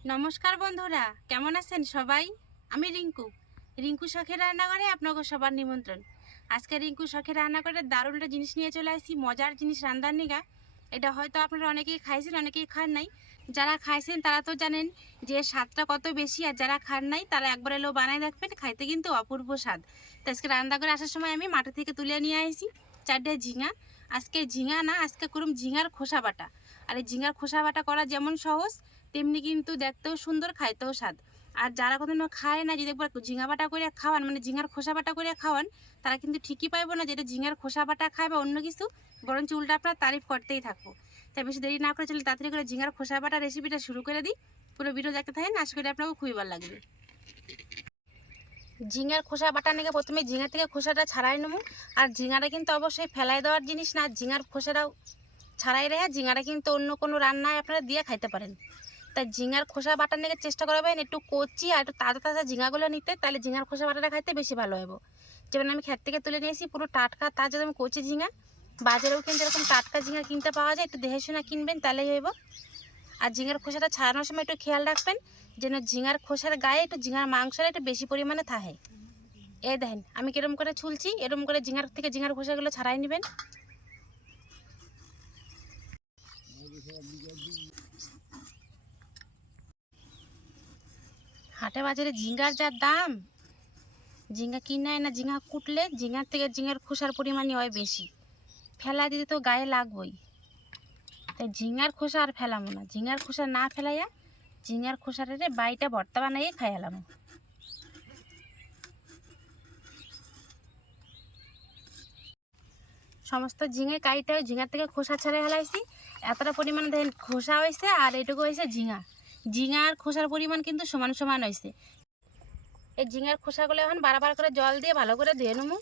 নমস্কার বন্ধুরা, কেমন আছেন সবাই? আমি রিঙ্কু। রিঙ্কু শখের রান্নাঘরে আপনাকে সবার নিমন্ত্রণ। আজকে রিঙ্কু শখের রান্নাঘরে দারুণ একটা জিনিস নিয়ে চলে আসছি মজার জিনিস রান্নার নিগা। এটা হয়তো আপনারা অনেকেই খাইছেন, অনেকেই খান নাই। যারা খাইছেন তারা তো জানেন যে স্বাদটা কত বেশি, আর যারা খান নাই তারা একবার এলো বানায় দেখবেন, খাইতে কিন্তু অপূর্ব স্বাদ। তো আজকে রান্না করে আসার সময় আমি মাঠে থেকে তুলে নিয়ে আসি চারটে ঝিঙা। আজকে ঝিঙা না, আজকে করুম ঝিঙার খোসা বাটা। আর এই ঝিঙার খোসা বাটা করা যেমন সহজ তেমনি কিন্তু দেখতেও সুন্দর, খাইতেও স্বাদ। আর যারা কোনো খায় না, যদি একবার ঝিঙা বাটা করে খাওয়ান মানে ঝিঙার খোসা বাটা করে খাওয়ান, তারা কিন্তু ঠিকই পাইবো না যেটা ঝিঙার খোসা বাটা খায় বা অন্য কিছু, বরঞ্চ উল্টা আপনার তারিফ করতেই থাকব তাই বেশি দেরি না করে চলে তাড়াতাড়ি করে ঝিঙার খোসা বাটা রেসিপিটা শুরু করে দিই। পুরো ভিডিও দেখতে থাকেন, আশা করি আপনাকে খুবই ভালো লাগবে। ঝিঙার খোসা বাটা নিয়ে প্রথমে ঝিঙা থেকে খোসাটা ছাড়াই নেব। আর ঝিঙাটা কিন্তু অবশ্যই ফেলাই দেওয়ার জিনিস না, ঝিঙার খোসাটাও ছাড়াই রেখে ঝিঙাটা কিন্তু অন্য কোনো রান্নায় আপনারা দিয়ে খাইতে পারেন। তাই ঝিঙার খোসা বাটা নিয়ে চেষ্টা করবেন, একটু কচি আর একটু তাজা তাজা ঝিঙাগুলো নিতে, তাহলে ঝিঙার খোসা বাটাটা খাইতে বেশি ভালো হবে যেমন আমি ক্ষেত থেকে তুলে নিয়েছি, পুরো টাটকা তাজা যেমন কচি ঝিঙা, বাজারেও কিন্তু এরকম টাটকা ঝিঙা কিনতে পাওয়া যায়, একটু দেখে শুনে কিনবেন তাহলেই হইব। আর ঝিঙার খোসাটা ছাড়ানোর সময় একটু খেয়াল রাখবেন, যেন ঝিঙার খোসার গায়ে একটু ঝিঙার মাংসটা একটু বেশি পরিমাণে থাকে। এ দেখেন, আমি কিরম করে ছুলছি, এরম করে ঝিঙার থেকে ঝিঙার খোসাগুলো ছাড়াই নেবেন। হাটে বাজারে ঝিঙ্গার যা দাম, ঝিঙ্গা কিনায় না, ঝিঙ্গা কুটলে ঝিঙ্গার থেকে ঝিঙ্গার খোসার পরিমাণই হয় বেশি। ফেলা দিতে তো গায়ে লাগবই। তাই ঝিঙ্গার খোসা আর ফেলামো না। ঝিঙ্গার খোসা না ফেলাইয়া ঝিঙ্গার খোসারে বাইটা ভর্তা বানাইয়ে খাইয়ালাম। সমস্ত ঝিঙে কাইটা ঝিঙার থেকে খোসা ছাড়াই হেলাইছি এতটা পরিমাণে দেখেন খোসা হয়েছে আর এটুকু হয়েছে ঝিঙা ঝিঙা আর খোসার পরিমাণ কিন্তু সমান সমান হয়েছে এই ঝিঙার খোসাগুলো এখন বারবার করে জল দিয়ে ভালো করে ধুয়ে নেব।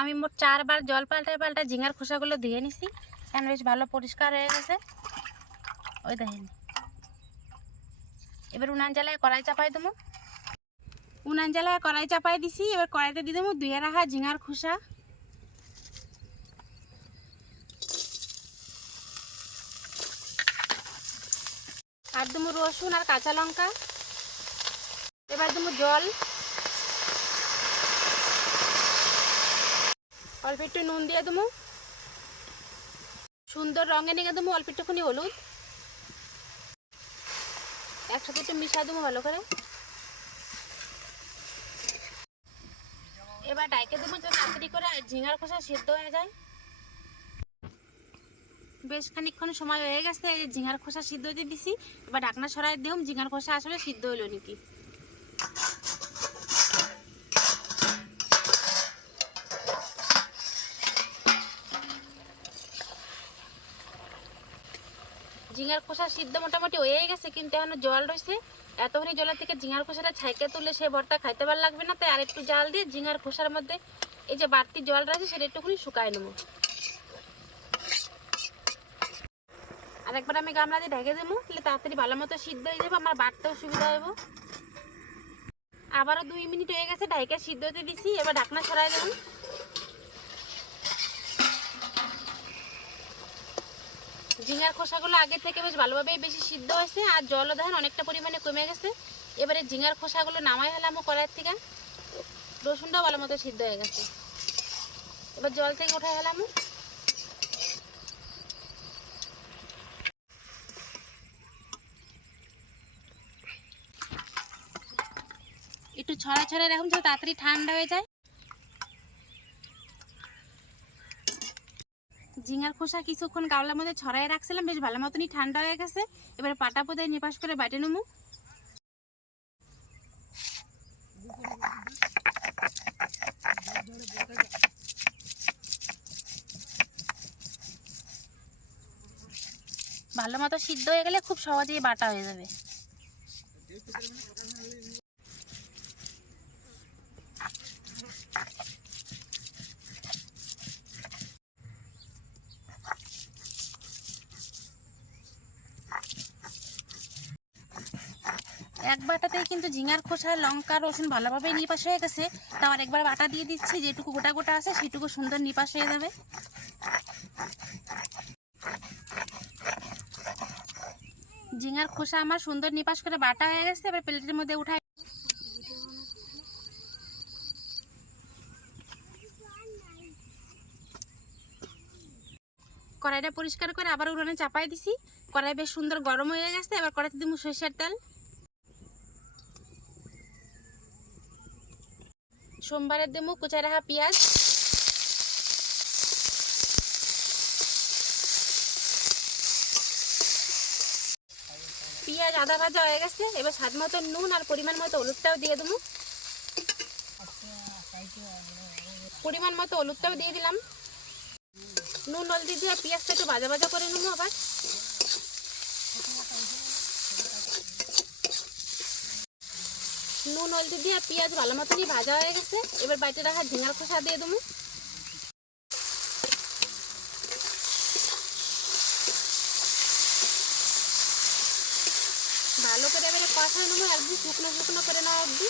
আমি মোট চারবার জল পাল্টায় পাল্টায় ঝিঙার খোসাগুলো ধুয়ে নিছি। এখন বেশ ভালো পরিষ্কার হয়ে গেছে। ওই দেখেন। এবার উনান জ্বালায় কড়াই চাপাই দেবো। উনান জ্বালায় কড়াই চাপাই দিছি, এবার কড়াইতে দিয়ে দেবো ধুয়ে রাখা ঝিঙার খোসা। আর দেবো রসুন আর কাঁচা লঙ্কা। এবার দেবো জল। অল্প একটু নুন দিয়ে দেবো। সুন্দর রঙে নিয়ে দেবো অল্প একটুখানি হলুদ। একসাথে একটু মিশা দেবো ভালো করে। এবার ডাইকে দেবো যাতে তাড়াতাড়ি করে ঝিঙার খোসা সিদ্ধ হয়ে যায়। বেশ খানিকক্ষণ সময় হয়ে গেছে, এই ঝিঙার খোসা সিদ্ধ হতে দিছি। এবার ঢাকনা সরাই দিও ঝিঙার খোসা আসলে সিদ্ধ হইল নাকি। ঝিঙার খোসা সিদ্ধ মোটামুটি হয়ে গেছে, কিন্তু এখনও জল রয়েছে। এতখানি জলের থেকে ঝিঙার খোসাটা ছাইকে তুললে সে ভরটা খাইতে ভালো লাগবে না, তাই আর একটু জাল দিয়ে ঝিঙার খোসার মধ্যে এই যে বাড়তি জল রয়েছে সেটা একটুখানি শুকায় নেব। আর একবার আমি গামলা দিয়ে ঢেকে দেবো, তাহলে তাড়াতাড়ি ভালো মতো সিদ্ধ হয়ে যাবে, আমার বাড়তেও সুবিধা হইব। আবারও দুই মিনিট হয়ে গেছে, ঢাইকে সিদ্ধ হতে দিছি, এবার ঢাকনা সরাই দেবো। ঝিঙার খোসাগুলো আগে থেকে বেশ ভালোভাবেই বেশি সিদ্ধ হয়েছে আর জলও দেখেন অনেকটা পরিমাণে কমে গেছে। এবারে ঝিঙার খোসাগুলো নামাই ফেলাম কড়াইয়ের থেকে। রসুনটাও ভালো মতো সিদ্ধ হয়ে গেছে। এবার জল থেকে উঠাই ফেলাম একটু ছড়া ছড়া রাখুন তো তাড়াতাড়ি ঠান্ডা হয়ে যায়। ঝিঙার খোসা কিছুক্ষণ গাওলার মধ্যে ছড়াই রাখছিলাম, বেশ ভালো মতনই ঠান্ডা হয়ে গেছে। এবার পাটা পোদায় নিপাস করে বাটে নেব। ভালো মতো সিদ্ধ হয়ে গেলে খুব সহজেই বাটা হয়ে যাবে। এক বাটাতেই কিন্তু ঝিঙার খোসা, লঙ্কা, রসুন ভালোভাবে নিপাশ হয়ে গেছে। তাও একবার বাটা দিয়ে দিচ্ছি, যেটুকু গোটা গোটা আছে সেটুকু সুন্দর নিপাশ হয়ে যাবে। ঝিঙার খোসা আমার সুন্দর নিপাশ করে বাটা হয়ে গেছে, এবার প্লেটের মধ্যে উঠাই। কড়াইটা পরিষ্কার করে আবার উড়ানে চাপাই দিছি। কড়াই বেশ সুন্দর গরম হয়ে গেছে, এবার কড়াইতে দিব সরিষার তেল। সোমবারের দেবো কুচা রাখা পেঁয়াজ। পেঁয়াজ আদা ভাজা হয়ে গেছে, এবার স্বাদ মতো নুন আর পরিমাণ মতো হলুদটাও দিয়ে দেবো। পরিমাণ মতো হলুদটাও দিয়ে দিলাম। নুন হলদি দিয়ে পেঁয়াজটা একটু ভাজা ভাজা করে নেব আবার। নুন হলদি দিয়ে পেঁয়াজ ভালো মতনই ভাজা হয়ে গেছে, এবার বাড়িতে রাখা ঝিঙার খোসা দিয়ে দেবো। ভালো করে এবারে কষা নেব, একদম শুকনো শুকনো করে নেওয়া অবধি।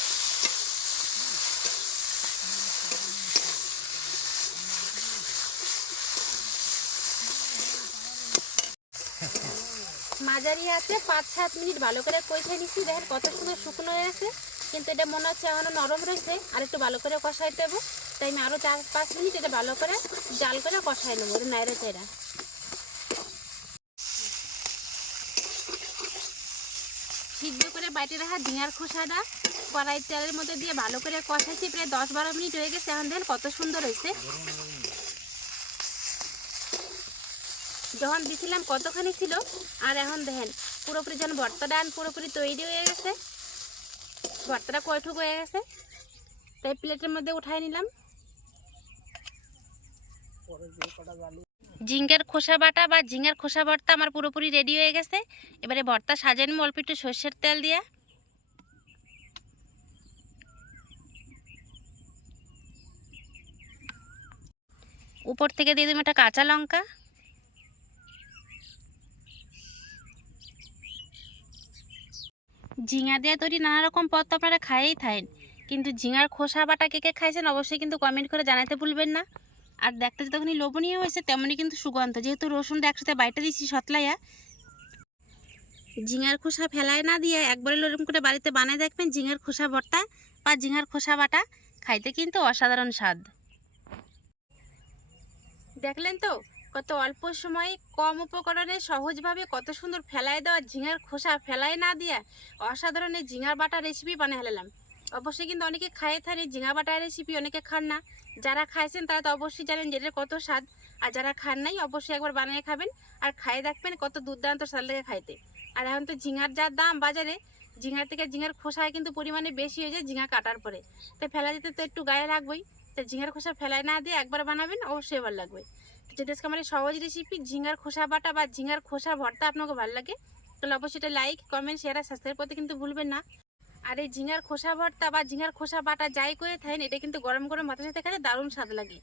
মাঝারি আছে, পাঁচ সাত মিনিট ভালো করে কষে নিচ্ছি। দেখেন কত সুন্দর শুকনো হয়ে গেছে কিন্তু এটা মনে হচ্ছে এখনও নরম রয়েছে, আর একটু ভালো করে কষাই দেবো তাই আমি আরও চার পাঁচ মিনিট এটা ভালো করে জাল করে কষাই নেব নাইরা চাইরা সিদ্ধ করে বাইটে রাখা ঝিঙার খোসাটা কড়াই তেলের মধ্যে দিয়ে ভালো করে কষাইছি, প্রায় দশ বারো মিনিট হয়ে গেছে। এখন দেখেন কত সুন্দর হয়েছে। যখন দিছিলাম কতখানি ছিল? আর এখন দেখেন, পুরোপুরি যখন ভর্তাটা পুরোপুরি তৈরি হয়ে গেছে। ভর্তাটা কয়ঠুক হয়ে গেছে? তাই প্লেটের মধ্যে উঠাই নিলাম। ঝিঙ্গের খোসা বাটা বা ঝিঙ্গের খোসা ভর্তা আমার পুরোপুরি রেডি হয়ে গেছে। এবারে ভর্তা সাজিয়ে নিব অল্প একটু সর্ষের তেল দিয়ে। উপর থেকে দিয়ে দিলাম একটা কাঁচা লঙ্কা। ঝিঙা দিয়ে তৈরি নানা রকম পদ তো আপনারা খাইয়েই থাকেন। কিন্তু ঝিঙার খোসা বাটা কে কে খাইছেন অবশ্যই কিন্তু কমেন্ট করে জানাতে ভুলবেন না। আর দেখতে যতক্ষণই লোভনীয় হয়েছে, তেমনই কিন্তু সুগন্ধ। যেহেতু রসুনটা একসাথে বাইটে দিচ্ছি সতলাইয়া। ঝিঙার খোসা ফেলায় না দিয়ে একবারে এরকম করে বাড়িতে বানায় দেখবেন ঝিঙার খোসা ভর্তা বা ঝিঙার খোসা বাটা। খাইতে কিন্তু অসাধারণ স্বাদ। দেখলেন তো? কত অল্প সময়ে কম উপকরণে সহজভাবে কত সুন্দর ফেলায় দেওয়া ঝিঙার খোসা ফেলায় না দিয়া অসাধারণ ঝিঙার বাটা রেসিপি বানিয়ে হেলালাম অবশ্যই কিন্তু অনেকে খায় থাকেন ঝিঙা বাটা রেসিপি অনেকে খান না। যারা খাইছেন তারা তো অবশ্যই জানেন যে এটার কত স্বাদ। আর যারা খান নাই, অবশ্যই একবার বানিয়ে খাবেন আর খাইয়ে দেখবেন কত দুর্দান্ত স্বাদ লাগে খাইতে। আর এখন তো ঝিঙার যা দাম বাজারে, ঝিঙার থেকে ঝিঙার খোসা কিন্তু পরিমাণে বেশি হয়ে যায় ঝিঙা কাটার পরে। তো ফেলা দিতে তো একটু গায়ে লাগবেই। তো ঝিঙার খোসা ফেলায় না দিয়ে একবার বানাবেন, অবশ্যই ভালো লাগবে। যদি আজকে আমার সহজ রেসিপি ঝিঙার খোসা বাটা বা ঝিঙার খোসা ভর্তা আপনাকে ভালো লাগে, তাহলে অবশ্যই এটা লাইক কমেন্ট শেয়ার আর সাবস্ক্রাইব করতে কিন্তু ভুলবেন না। আর এই ঝিঙার খোসা ভর্তা বা ঝিঙার খোসা বাটা যাই করে থাকেন, এটা কিন্তু গরম গরম ভাতের সাথে খেতে দারুণ স্বাদ লাগে।